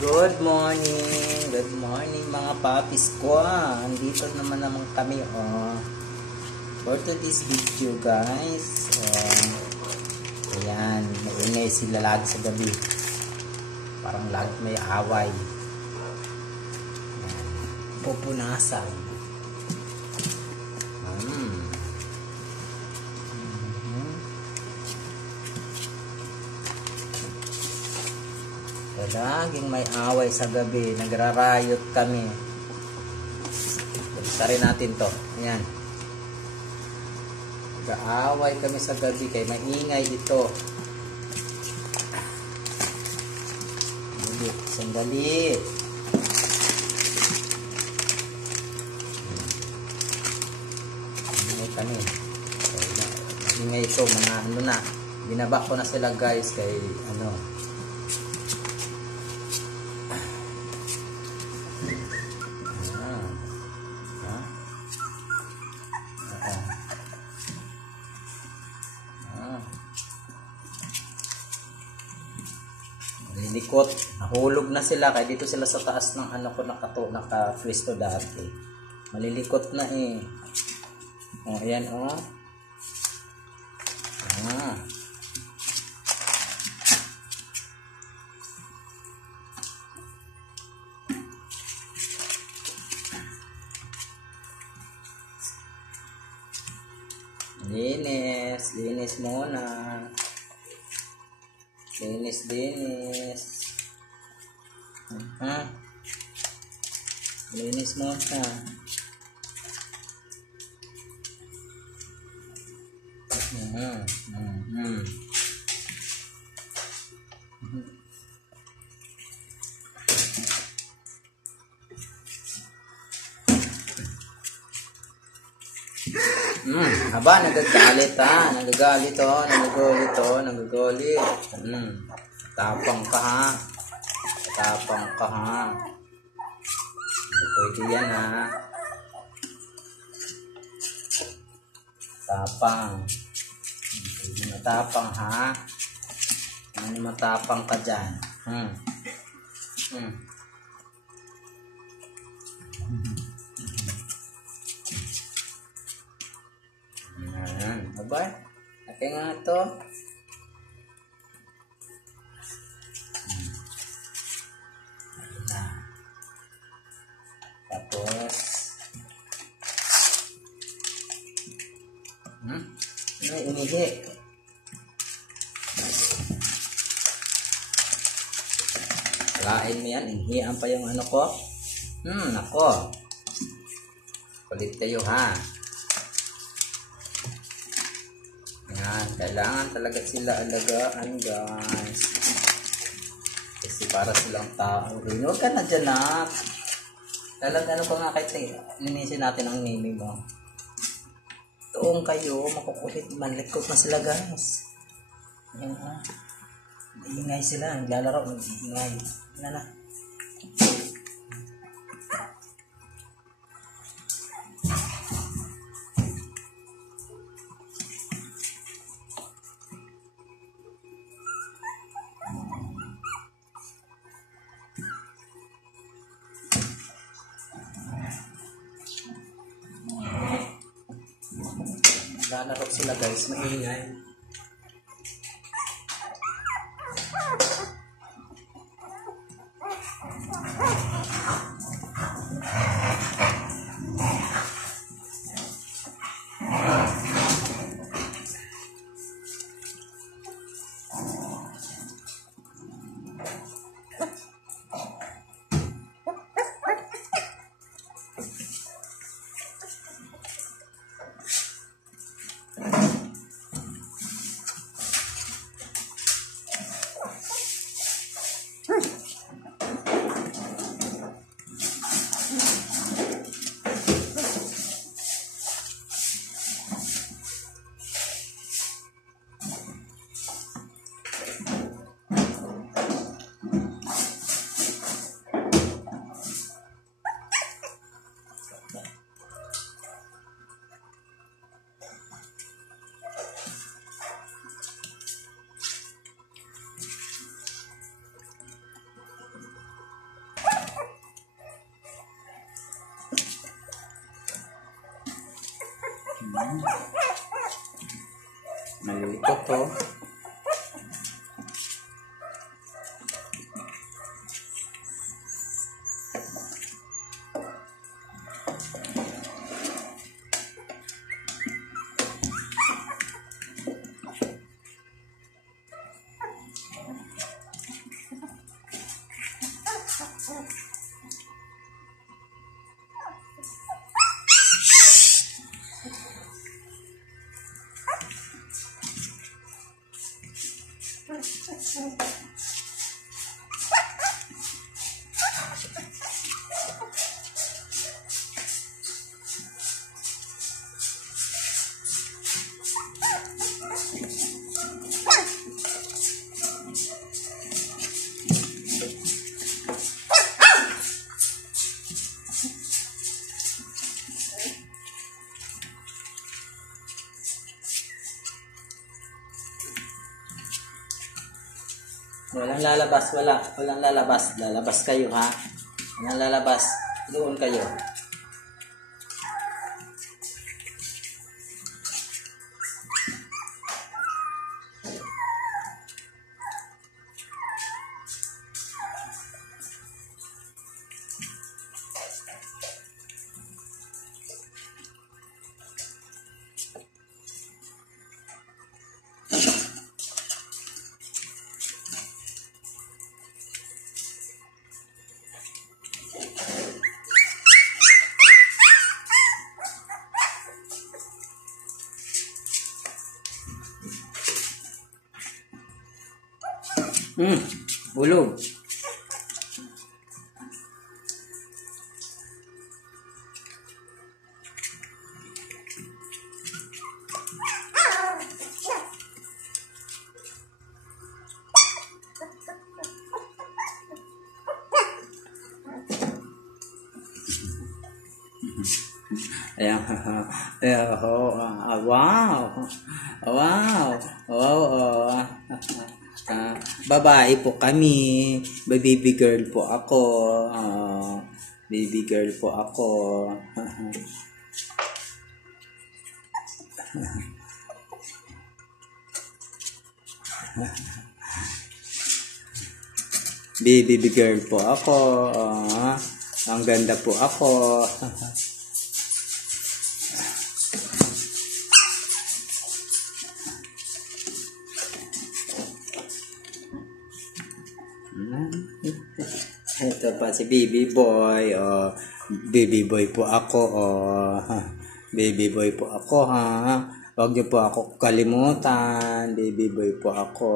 Good morning! Good morning mga papis ko. Andito naman kami for today's video guys. Ayan, maingay sila lagi sa gabi. Parang lagi may away. Ayan, pupunasan. Laging may away sa gabi. Nagrarayot kami. Basta rin natin to. Ayan. Nag-aaway kami sa gabi kay maingay ito. Sandali. Maingay kami. Maingay ito. Mga ano na. Binaba ko na sila guys kay ano. Likot, nahulog na sila kaya dito sila sa taas ng ano ko naka-freeze to dati. Malilikot na eh. Oh, ayan oh. Linis muna. Linis. Linis mo siya. Haba, nagagalit ha. Nagagalit. Tapang ka ha. Pwede yan ha. Tapang. Pwede matapang ha. Ano matapang ka dyan? Ayan. Abay. Ate nga ito. Tapos may umihi. Lain mo yan. Inhian pa yung ano ko. Ako. Kulit kayo ha. Yan. Kailangan talaga sila alagaan guys. Kasi para silang tao rin. Huwag ka na dyan ha. Lalagyan ko nga kahit linisin natin ang name mo. Tuong kayo, makukulit, manlikot na sila guys. Ayan ha. Ingay sila, naglalaro, ingay. Ano na. Lalaro sila guys, maingay. Walang lalabas, walang lalabas. Lalabas kayo, ha? Walang lalabas. Doon kayo. Bulog. Ayan. Ayan. Wow. Wow. Wow. Babae po kami. Baby girl po ako. Baby girl po ako. Baby girl po ako. Ang ganda po ako. Ito pa si baby boy. Baby boy po ako. Baby boy po ako, ha. Huwag niyo po ako kalimutan. Baby boy po ako.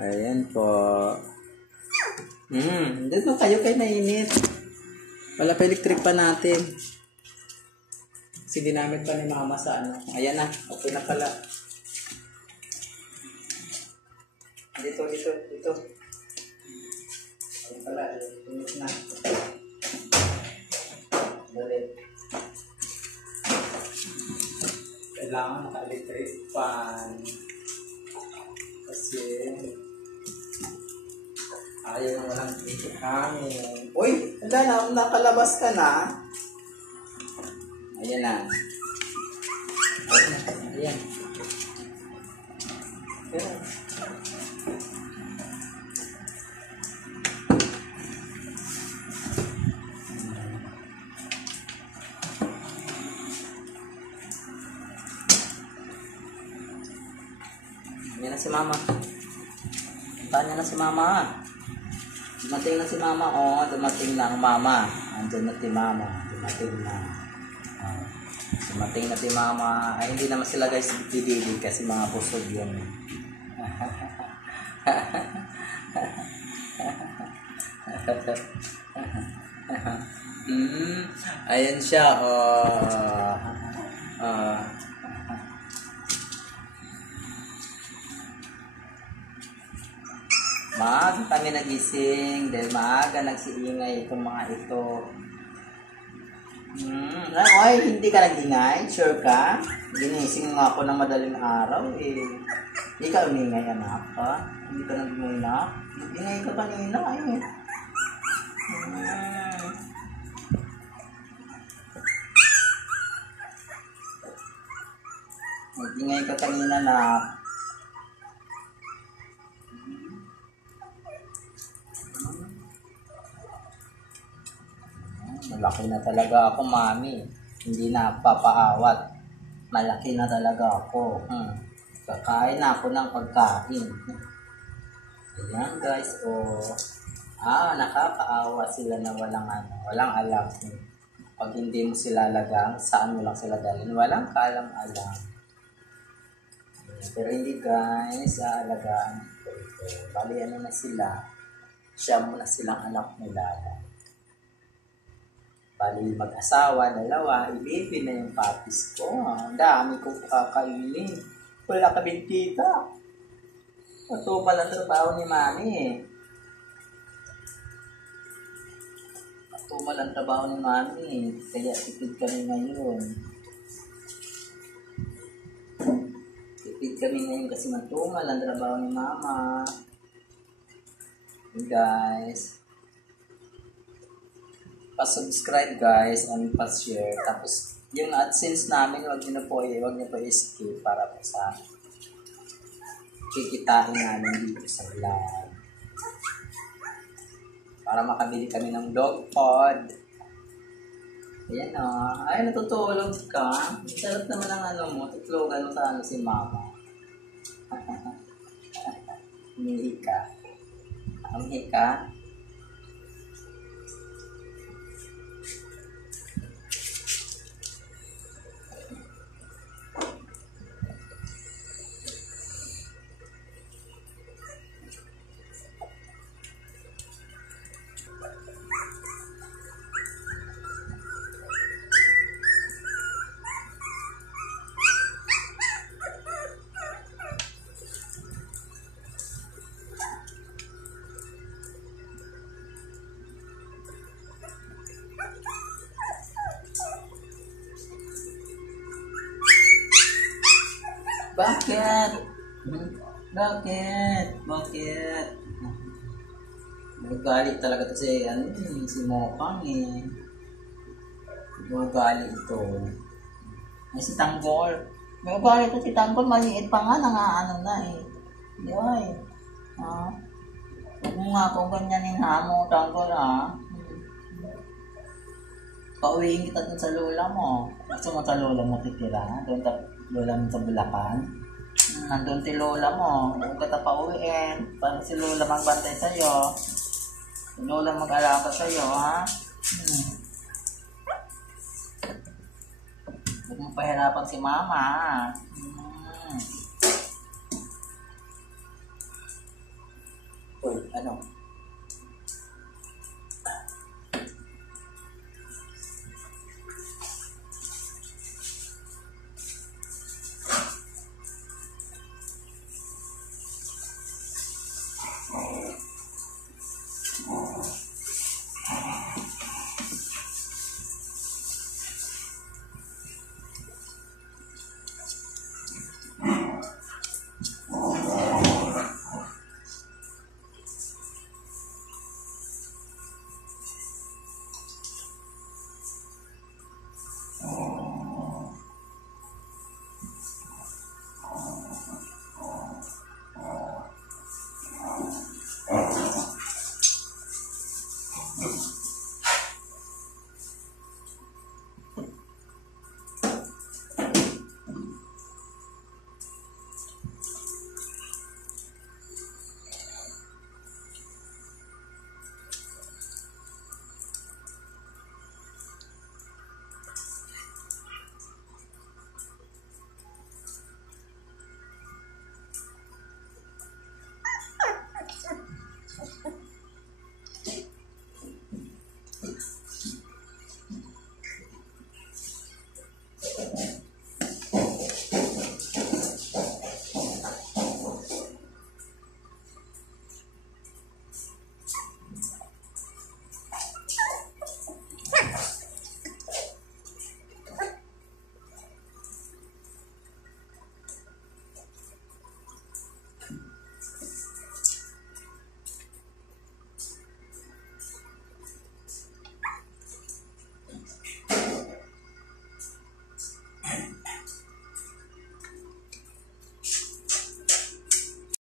Ayan po. Dito kayo nainit. Wala pa electric pa natin. Kasi dinamit pa ni mama sa ano. Ayan na. Okay na pala. Dito. Ayan pala. Init na. Dali. Kailangan naka-electric fan. Kasi ayaw na walang hangin. Uy! Wala na. Nakalabas ka na. Ayan na. Ayan. Ayan. Ayan na si mama. Puntaan niya na si mama. Dumating na si mama. Dumating na ang mama. Andun na si mama. Dumating na. Dumating na si mama. Ay, hindi naman sila guys bibili kasi mga pusod yun. Ayan siya. Maaga kami nagising dahil maaga nagsiingay itong mga ito. Ay, hindi ka nag-ingay? Sure ka? Ginising nga ako ng madaling araw eh. Hindi ka umingay, anak, ha? Hindi ka nag-ingay? Nag-ingay ka kanina eh. Nag-ingay ka kanina na. Malaki na talaga ako, mami. Hindi na papaawat. Malaki na talaga ako. Kakain na ako ng pagkain. Ayan guys, Nakakaawa sila na walang alam. Pag hindi mo sila alagang, saan mo lang sila dalhin? Walang kaalam-alam. Pero hindi guys, aalagaan ko ito. Bali ano na sila, siya mo na silang anak nila. Bali mag-asawa, dalawa, ibibin na yung papis ko. Ang dami kong kakainin. Wala ka bintita. Matumal ang trabaho ni mami eh. Matumal ang trabaho ni mami eh. Kaya tipid kami ngayon. Tipid kami ngayon kasi matumal ang trabaho ni mama. Hey guys. Pa-subscribe guys and pa-share. Tapos yung AdSense namin, wag niyo po i-skip para po sa kikitain namin dito sa vlog. Para makabili kami ng dog pod. Ayan o. Ay, natutulog ka. Sarap naman ang mo. Tutulugan mo sa si mama. Umihi ka. Umihi ka. Bakit? Bakit? Magalit talaga to si Mokang eh. Magalit ito. Ay, si Tanggol. Magalit to si Tanggol. Maliit pa nga, na eh. Yoy. Huwag mo nga kung ganyanin mo, Tanggol Pauwiin kita dun sa lola mo. Gusto mo sa lola mo titira? Doon lola mo sa Bulacan. Nandun si lola mo. Huwag ka pauwiin. Para si lola magbantay sa'yo. Si lola mag-alaga sa'yo, ha? Huwag mo pahirapan si mama. Uy, ano?